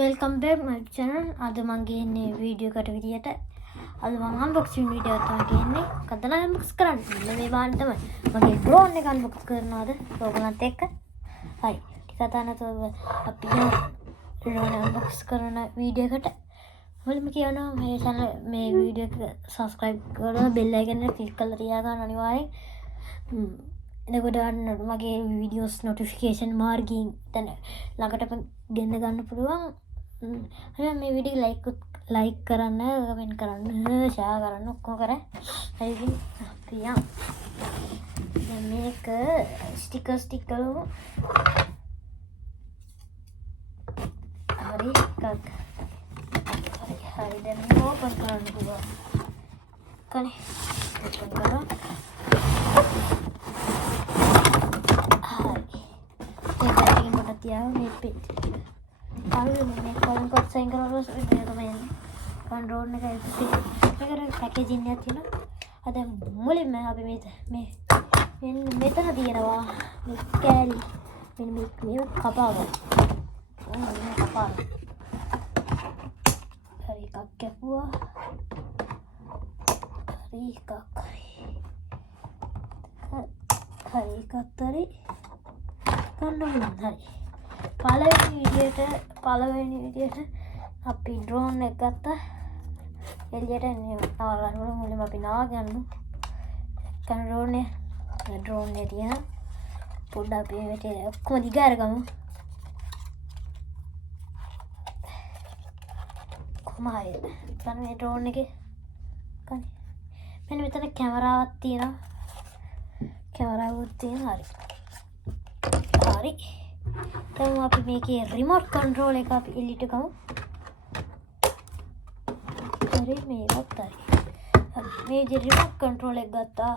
Welcome back my channel. අද මම ගේන්නේ video එකට විදියට අද මම unboxing වීඩියෝ එකක් තමයි ගේන්නේ. කතන unbox කරන්නේ. මේ බාන්න තමයි. මගේ drone එක unbox කරනවාද ඔයගොල්ලන්ත් එක්ක. හරි. ටිකක් අනතව අපි drone unbox කරන වීඩියෝ එකට මුලින්ම කියනවා මේ channel මේ වීඩියෝ එක subscribe කරලා bell icon එක click කරලා තියාගන්න අනිවාර්යෙන්. එතකොට මගේ වීඩියෝස් notification මාර්ගයෙන් දැන් ළඟට ගෙන්න ගන්න පුළුවන්. මේ වීඩියෝ ලයික් කරන්න, කමෙන්ට් කරන්න, ෂෙයා කරන්න ඔක්කොම කරා. හරි ඉතින් අපි යමු. දැන් මේක ස්ටිකර් කරමු. හරි එකක්. හරි දැන් ඕපන් කරන්න පුළුවන්. කනේ ඕපන් කරා. මේ කොලම් කොට් සයින් කරලා මේ තමයි කන්ට්‍රෝල් එක ඒකට පැකේජින් එකක් තියෙනවා. අද මුලින්ම අපි මේ මෙතන තියෙනවා මේ කෑලි මෙන්න මේ කපාගන්න. මේ කපාගන්න. හරි එකක් කැපුවා. හරි එකක්. හරි එකක් හරි. කන්ට්‍රෝල් හරි. පළවෙනි විදියට අපි drone එක ගත්තා. එළියට නාගන්න මුලින්ම අපි නාගන්න. drone එක තියන පොඩ්ඩක් අපි මේක ඔක්කොම දිග අරගමු. කොහොම හරි. දැන් මේ drone එකේ කන්නේ. මෙන්න මෙතන කැමරාවක් තියෙනවා. කැමරාවක් තියෙනවා. හරි. දැන් අපි මේකේ රිමෝට් කන්ට්‍රෝල් එක අපි එලිට ගමු. හරි මේකත් හරි. මේ රිමෝට් කන්ට්‍රෝල් එක ගත්තා.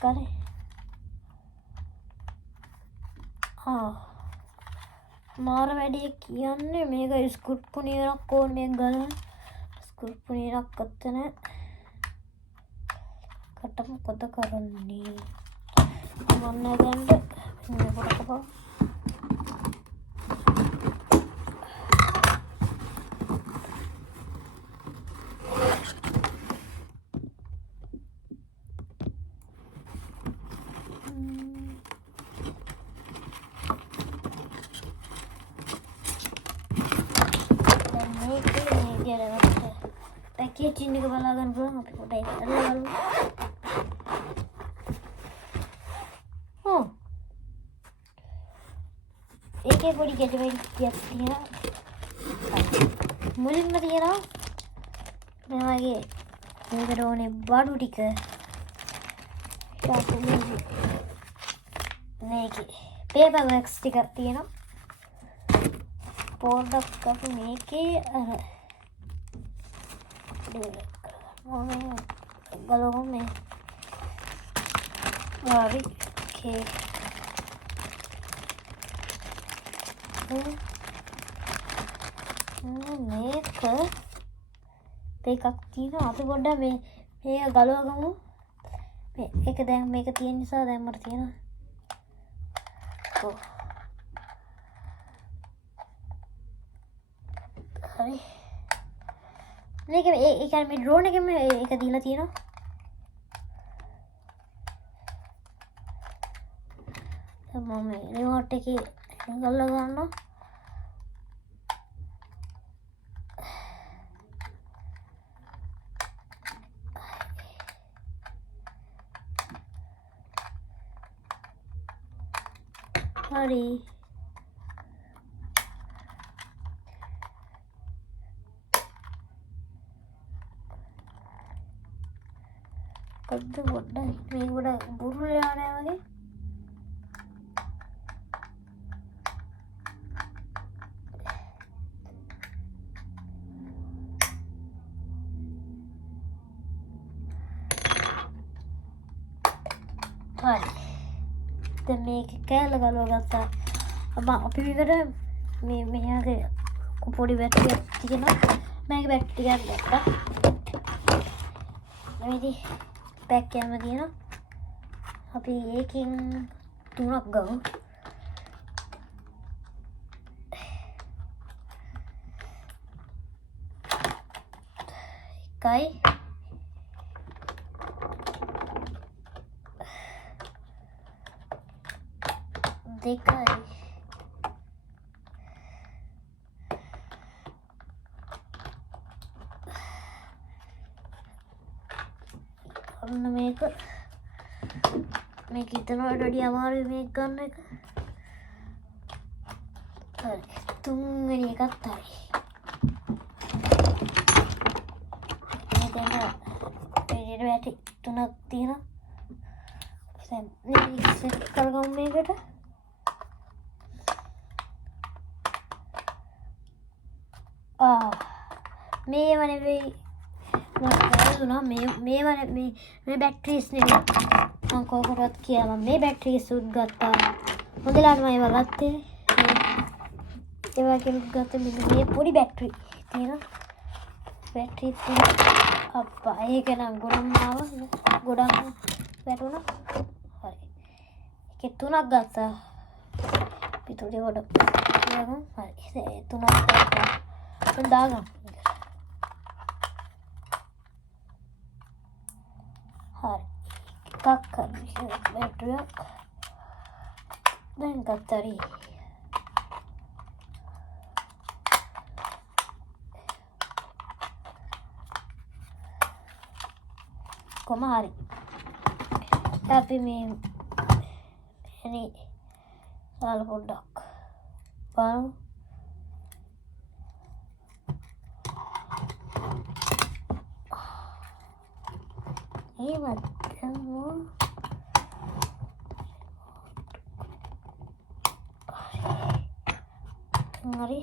කරේ. මාර වැඩි කියන්නේ මේක ස්ක්‍රූ නියරක් ඕන මේක ගන්න. ස්ක්‍රූ නියරක් ගත්ත නැහැ. කට මොකද කරන්නේ? මන්න ගන්න මේ පොඩක් පොඩ පැකේජින් එක බලා ගන්න පුළුවන් අපි පොඩ්ඩක් ඒක අරලා බලමු. ඒකේ පොඩි ගැටවැඩියක් තියෙනවා. මුලින්ම තියෙනවා මේ වගේ මේකට ඕනේ බඩු ටික. මේකේ පේපර් වර්ක්ස් ටිකක් තියෙනවා. පොඩ්ඩක් අපි මේකේ ගලවමු මේ. හරි okay. මේක තියෙනවා. අපි පොඩ්ඩක් මේක ගලවගමු. මේක දැන් මේක තියෙන නිසා දැන් මට තියෙනවා. හරි. මේක ඒ කියන්නේ මේ drone එකෙම ඒක දීලා තියෙනවා. මම රිමෝට් එකේ ගල්ලා ගන්නවා. හරි. කද්ද පොඩ්ඩක් මේක පොඩ්ඩක් බුරුල් යනවා වගේ. හරි. දැන් මේක කෑල්ල ගලව ගත්තා. අපි විකට මෙයාගේ පොඩි බැටරියක් තියෙනවා. මේක බැටරියක් දැක්කා. මේ පැක් එකම තියෙනවා. අපි ඒකෙන් 3ක් ගමු. එකයි දෙකයි අන්න මේක හිතනවට වඩා අමාරුයි මේක ගන්න එක. හරි තුන්වෙනි එකත් හරි. මෙතන එළියට වැටි තුනක් තියෙනවා. දැන් මේක සෙට් කරගමු මේකට. මේ වනේ වෙයි මේ බැටරිස් නෙමෙයි මම කොහොමවත් කියලා මේ බැටරිස් උත් ගත්තා හොඳලාටම ඒවා ගත්තේ ඒවා කියලා ගත්තේ මේ පොඩි බැටරි තියෙනවා බැටරි තියෙන අප්පා ඒක නම් ගොඩක් වැටුණා හරි ඒකේ තුනක් ගත්තා පිටුඩේ වඩ හරි තුනක් ගත්තා දැන් දාගමු හරි එකක් කරමු බැටරියක් දැන් ගත්තරි කොහම හරි අපි මේ සාල පොඩ්ඩක් බලමු ඒවත් හරි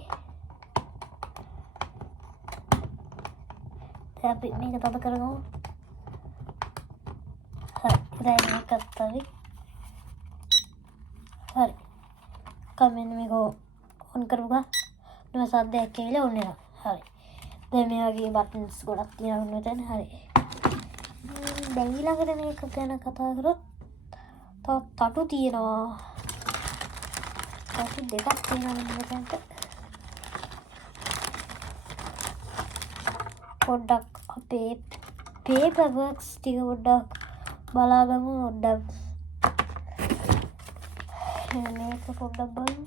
අපි මේක තද කරගමු හරි දැන් මේකත් හරි හරි කමෙන් මේක ඔන් කරමුකා නෝ සද්දයක් කියලා ඔන්න එනවා හරි දැන් මේ වගේ බටන්ස් ගොඩක් තියෙනවා මෙතන හරි දැන් ඊළඟට මේක ගැන කතා කරොත් තටු තියෙනවා තටු දෙකක් තියෙනවා මෙතනට පොඩ්ඩක් අපේ පේපර් වර්ක්ස් ටික පොඩ්ඩක් බලාගමු පොඩ්ඩක් මේක පොඩ්ඩක් බලමු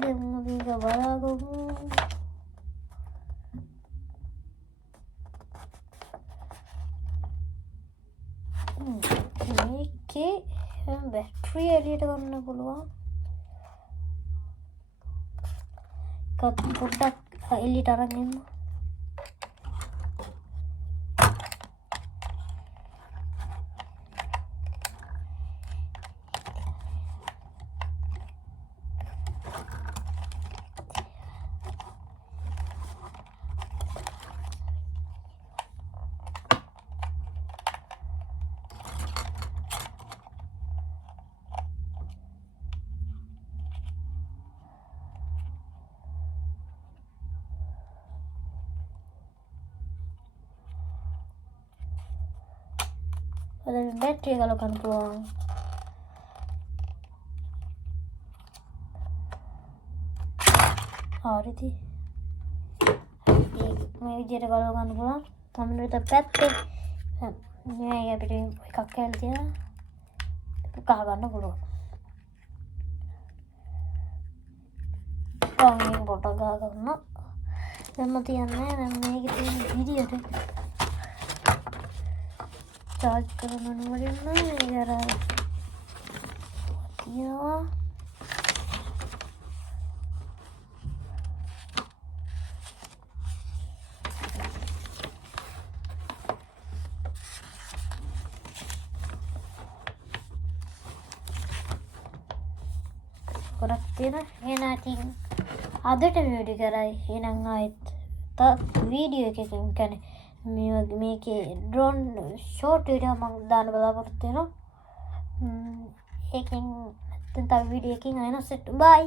දැන් මේක බලාගමු මේකේ බැටරි එළියට ගන්න පුළුවන් පොඩ්ඩක් එළියට අරන් එන්න ada battery kalau kan pulang hari මේ විදියට kalau kan pulang තමන් විතර පැත්තේ මේ අපිට එකක් කියලා තියලා කහ ගන්න පුළුවන් මේ පොට ගහ ගන්න දැන් මම තියන්නේ දැන් මේකේ තියෙන විදියට charge කරන්න ඕනේ නේද යා ගොඩක් තියෙන එහෙනම් ඉතින් අදට වීඩියෝ කරයි එහෙනම් ආයෙත් තවත් වීඩියෝ එකකින් කියන්නේ මේ වගේ මේකේ ඩ්‍රෝන් ෂෝට් වීඩියෝ මම දාන්න බලාපොරොත්තු වෙනවා. ඒකෙන් නැත්නම් තව වීඩියෝ එකකින් අයන සෙට් බයි.